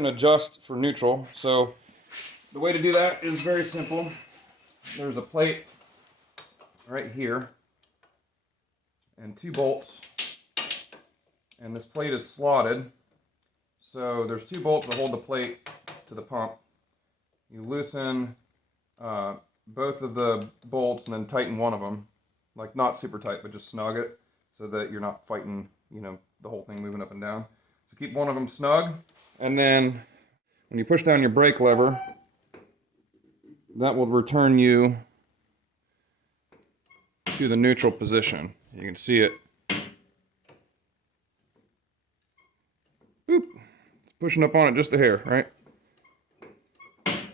and adjust for neutral. So the way to do that is very simple. There's a plate right here and 2 bolts, and this plate is slotted. So there's 2 bolts that hold the plate to the pump. You loosen both of the bolts and then tighten one of them, like not super tight, but just snug it so that you're not fighting, you know, the whole thing moving up and down. So keep one of them snug, and then when you push down your brake lever, that will return you to the neutral position. You can see it. Boop. It's pushing up on it just a hair, right?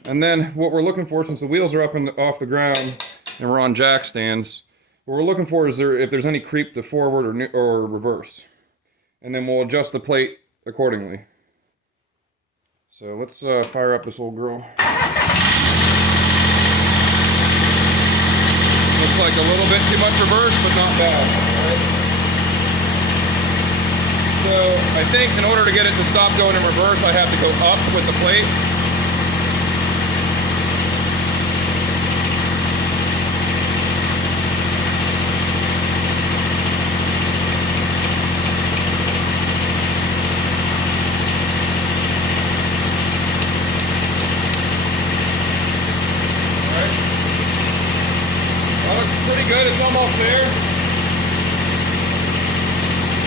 And then what we're looking for, since the wheels are up and off the ground and we're on jack stands, what we're looking for is if there's any creep to forward or reverse. And then we'll adjust the plate accordingly. So let's fire up this old girl. Looks like a little bit too much reverse, but not bad. Right? So I think in order to get it to stop going in reverse, I have to go up with the plate. Pretty good, it's almost there.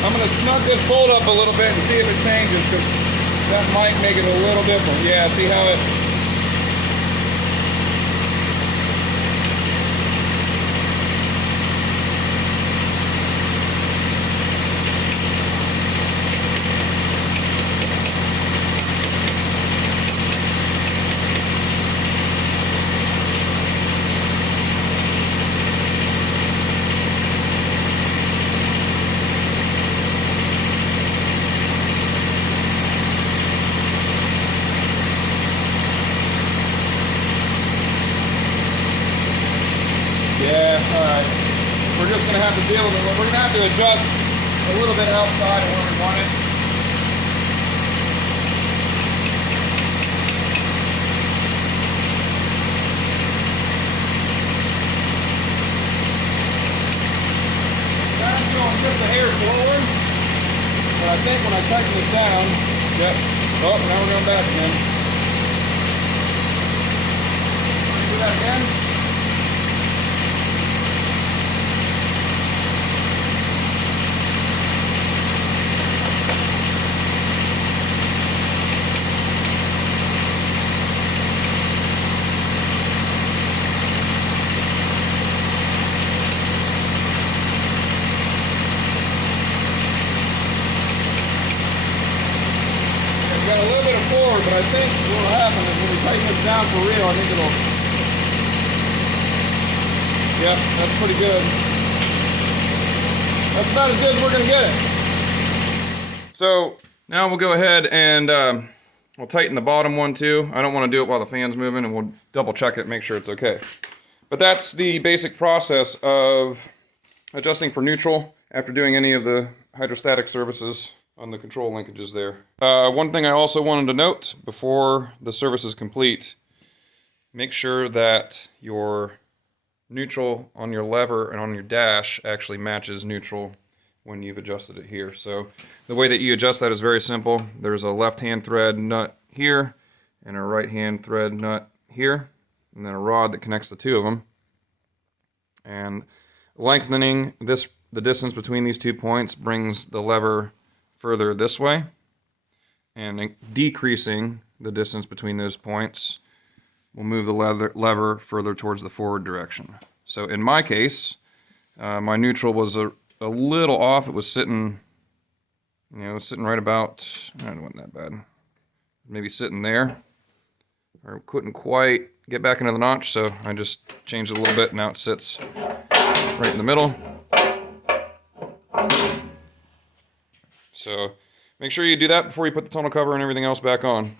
I'm going to snug this bolt up a little bit and see if it changes, because that might make it a little different. Yeah, see how it... Yeah, alright. We're just going to have to deal with it. We're going to have to adjust a little bit outside of where we want it. That's going just a hair forward. But I think when I tighten this down, yep. Oh, now we're going back again. Do that again. Got a little bit of forward, but I think what will happen is when we tighten this down for real, I think it'll... Yep, that's pretty good. That's about as good as we're going to get it. So now we'll go ahead and we'll tighten the bottom one too. I don't want to do it while the fan's moving, and we'll double check it, make sure it's okay. But that's the basic process of adjusting for neutral after doing any of the hydrostatic services on the control linkages there. One thing I also wanted to note before the service is complete, make sure that your neutral on your lever and on your dash actually matches neutral when you've adjusted it here. So the way that you adjust that is very simple. There's a left-hand thread nut here and a right-hand thread nut here, and then a rod that connects the two of them. And lengthening the distance between these 2 points brings the lever further this way, and decreasing the distance between those points will move the lever further towards the forward direction. So in my case, my neutral was a little off. It was sitting, you know, sitting right about, it wasn't that bad, maybe sitting there, or couldn't quite get back into the notch, so I just changed it a little bit, and now it sits right in the middle. So make sure you do that before you put the tonneau cover and everything else back on.